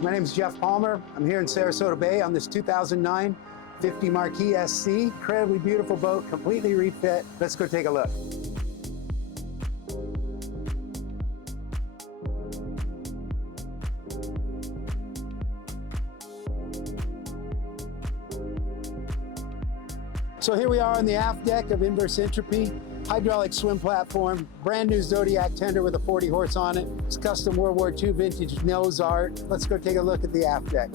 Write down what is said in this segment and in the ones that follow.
My name is Jeff Palmer. I'm here in Sarasota Bay on this 2009 50 Marquis SC. Incredibly beautiful boat, completely refit. Let's go take a look. So here we are on the aft deck of Inverse Entropy. Hydraulic swim platform, brand new Zodiac tender with a 40 horse on it. It's custom World War II vintage nose art. Let's go take a look at the aft deck.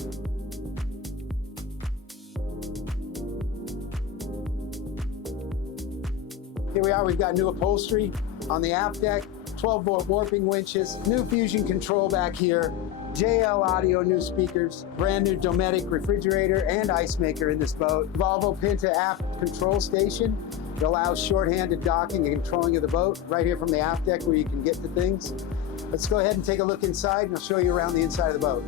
Here we are, we've got new upholstery on the aft deck, 12-volt warping winches, new fusion control back here, JL audio, new speakers, brand new Dometic refrigerator and ice maker in this boat. Volvo Pinta aft control station. It allows short-handed docking and controlling of the boat right here from the aft deck where you can get to things. Let's go ahead and take a look inside and I'll show you around the inside of the boat.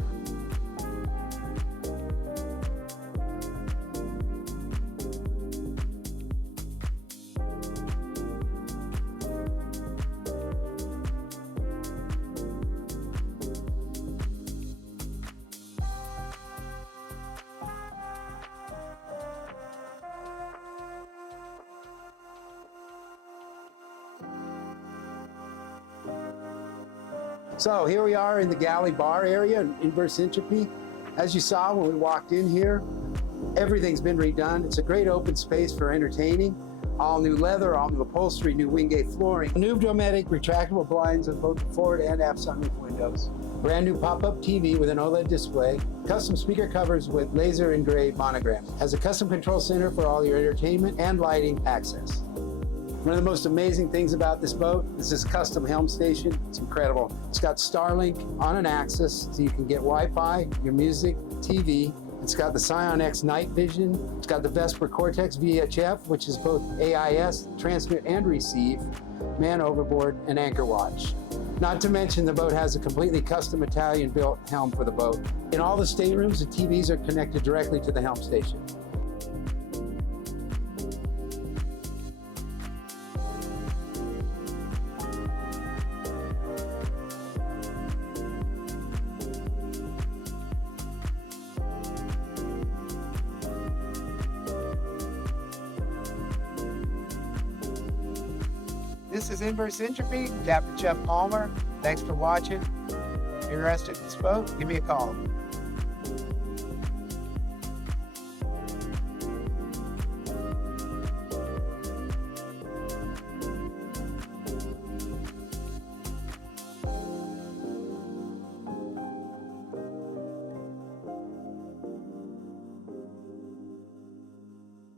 So here we are in the galley bar area in Inverse Entropy. As you saw when we walked in here, everything's been redone. It's a great open space for entertaining. All new leather, all new upholstery, new Wenge flooring, new Dometic retractable blinds on both the forward and aft sunroof windows. Brand new pop-up TV with an OLED display, custom speaker covers with laser engraved monograms. Has a custom control center for all your entertainment and lighting access. One of the most amazing things about this boat is this custom helm station. It's incredible. It's got Starlink on an axis, so you can get Wi-Fi, your music, TV. It's got the Scion X night vision. It's got the Vesper Cortex VHF, which is both AIS, transmit and receive, man overboard, and anchor watch. Not to mention the boat has a completely custom Italian-built helm for the boat. In all the staterooms, the TVs are connected directly to the helm station. This is Inverse Entropy, Captain Jeff Palmer. Thanks for watching. If you're interested in this boat, give me a call.